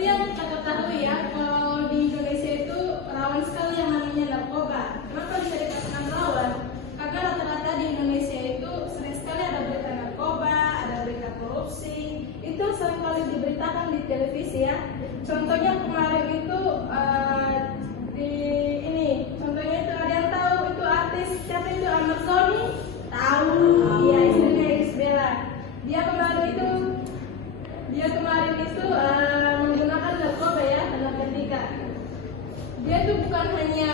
Seperti yang kita ketahui ya, kalau di Indonesia itu rawan sekali yang namanya narkoba. Kenapa bisa dikatakan rawan? Karena rata-rata di Indonesia itu sering sekali ada berita narkoba, ada berita korupsi. Itu sering kali diberitakan di televisi ya. Contohnya kemarin itu contohnya itu ada yang tahu itu artis siapa itu Ahmad Sony? Tahu? Iya, istrinya Iris Bella. Dia kemarin itu menggunakan narkoba ya, narkotika. Dia itu bukan hanya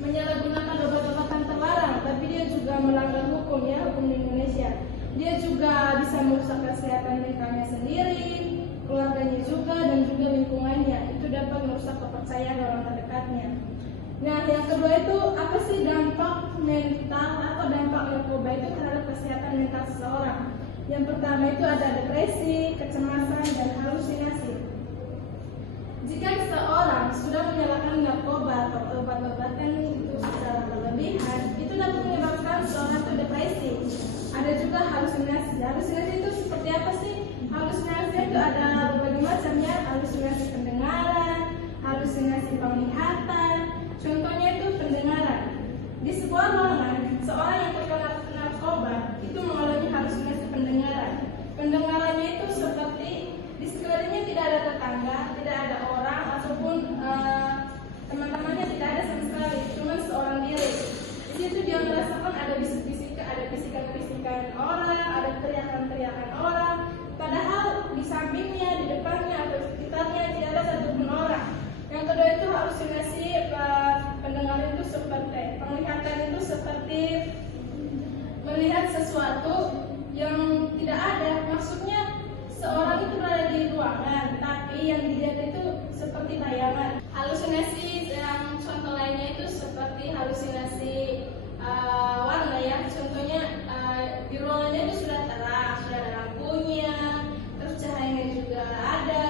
menyalahgunakan obat-obatan terlarang, tapi dia juga melanggar hukum ya, hukum di Indonesia. Dia juga bisa merusak kesehatan mentalnya sendiri, keluarganya juga, dan juga lingkungannya. Itu dapat merusak kepercayaan orang terdekatnya. Nah, yang kedua itu apa sih dampak mental atau dampak narkoba itu terhadap kesehatan mental seseorang? Yang pertama itu ada depresi, kecemasan, dan halusinasi. Jika seseorang sudah menyalahkan narkoba atau obat-obatan itu secara berlebihan, itu dapat menyebabkan seseorang itu depresi. Ada juga halusinasi. Halusinasi itu seperti apa sih? Halusinasi itu ada berbagai macamnya. Halusinasi pendengaran, halusinasi penglihatan. Contohnya itu pendengaran. Di sebuah ruangan, seorang yang terkena narkoba itu mengalami halusinasi pendengaran. Pendengarannya itu seperti di sekelilingnya tidak ada tetangga, tidak ada orang ataupun teman-temannya tidak ada sama sekali, cuma seorang diri. Di situ dia merasakan ada bisikan-bisikan orang, ada teriakan-teriakan orang. Padahal di sampingnya, di depannya atau di sekitarnya tidak ada satupun orang. Yang kedua itu halusinasi pendengaran itu seperti penglihatan itu seperti melihat sesuatu yang tidak ada. Maksudnya seorang itu berada di ruangan, tapi yang dilihat itu seperti bayangan. Halusinasi yang contoh lainnya itu seperti halusinasi warna ya. Contohnya di ruangannya itu sudah terang, sudah ada lampunya, terus cahayanya juga ada,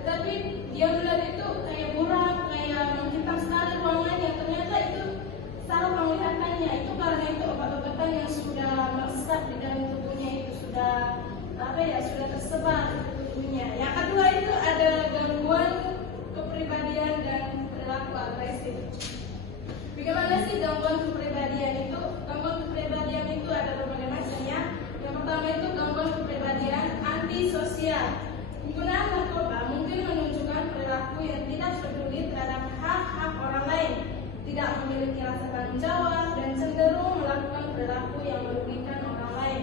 tetapi dia melihat itu kayak buram, kayak menghitam sekali ruangannya. Ternyata itu salah penglihatannya. Itu karena itu obat-obatan yang sudah meresap di dalam tubuhnya itu sudah sudah tersebar di tubuhnya. Yang kedua itu ada gangguan kepribadian dan perilaku agresif. Bagaimana sih gangguan kepribadian itu? Gangguan kepribadian itu ada berbagai macamnya. Yang pertama itu gangguan kepribadian antisosial. Penggunaan narkoba mungkin menunjukkan perilaku yang tidak peduli terhadap hak-hak orang lain, tidak memiliki rasa tanggung jawab, dan cenderung melakukan perilaku yang merugikan orang lain.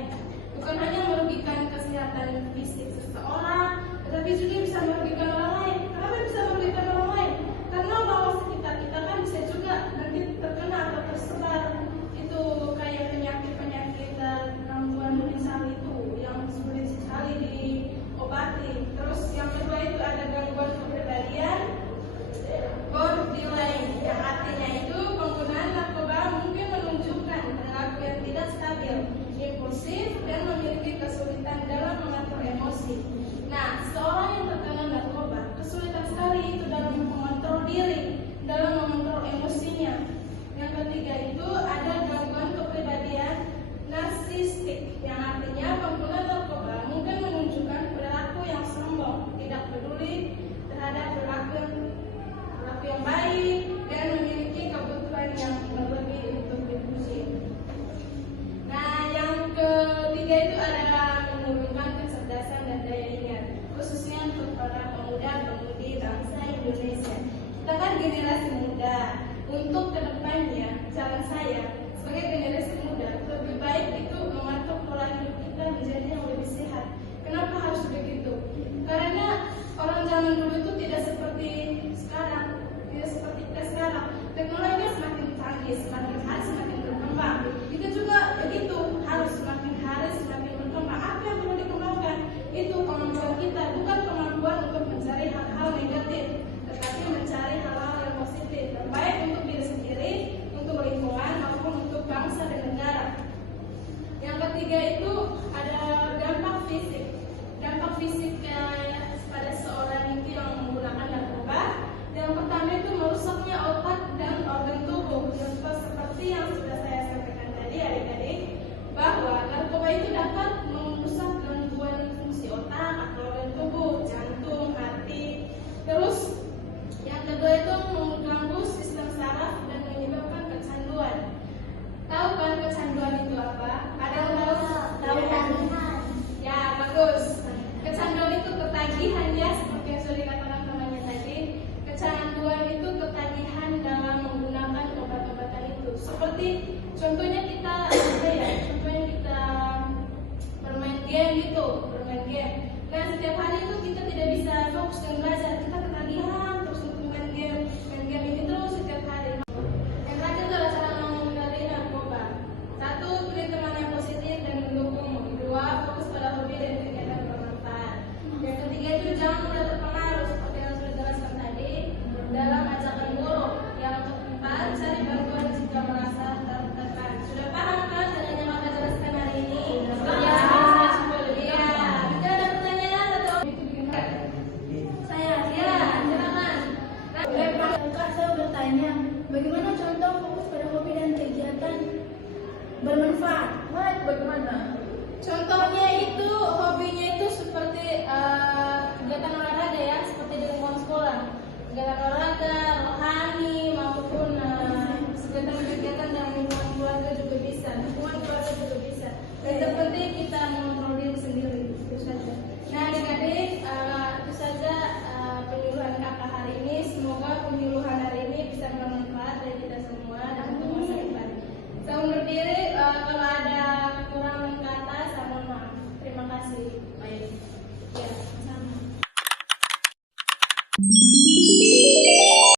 Bukan hanya merugikan kesehatan fisik seseorang, tetapi juga bisa merugikan orang lain. Kenapa bisa merugikan orang lain? Karena bahwa sekitar kita kan bisa juga nanti terkena atau tersebar itu kayak penyakit-penyakit gangguan mental itu yang sulit sekali diobati. Terus yang kedua itu ada gangguan kepribadian borderline, yang artinya itu penggunaan narkoba mungkin menunjukkan perilaku yang tidak stabil, impulsif, dan memiliki kesulitan dalam mengatur emosi. Nah, seorang yang terkena narkoba kesulitan sekali itu dalam mengontrol diri, dalam mengontrol emosinya. Yang ketiga itu ada gangguan kepribadian narsistik, yang artinya pengguna narkoba mungkin menunjukkan perilaku yang sombong, tidak peduli terhadap perilaku yang baik, dan memiliki kebutuhan yang berlebih untuk dipuji. Nah, yang ketiga itu adalah menurunkan kecerdasan dan daya ingat, khususnya untuk para pemuda-pemudi bangsa Indonesia. Kita kan generasi muda. Untuk kedepannya, saran saya sebagai generasi muda lebih baik itu mengatur pola hidup kita menjadi yang lebih sehat. Kenapa harus begitu? Karena orang zaman dulu itu tidak seperti sekarang, tidak seperti kita sekarang. Teknologinya semakin canggih, semakin hari semakin berkembang. Kita juga begitu, harus semakin hari semakin berkembang. Apa yang perlu dikembangkan? Itu kemampuan kita, bukan kemampuan untuk mencari hal-hal negatif, tetapi mencari hal-hal yang positif, yang baik untuk diri sendiri, untuk lingkungan, maupun untuk bangsa dan negara. Yang ketiga itu ada dampak fisik. Dampak fisik pada seorang itu yang Bagaimana contoh fokus pada hobi dan kegiatan bermanfaat? Bagaimana? Contoh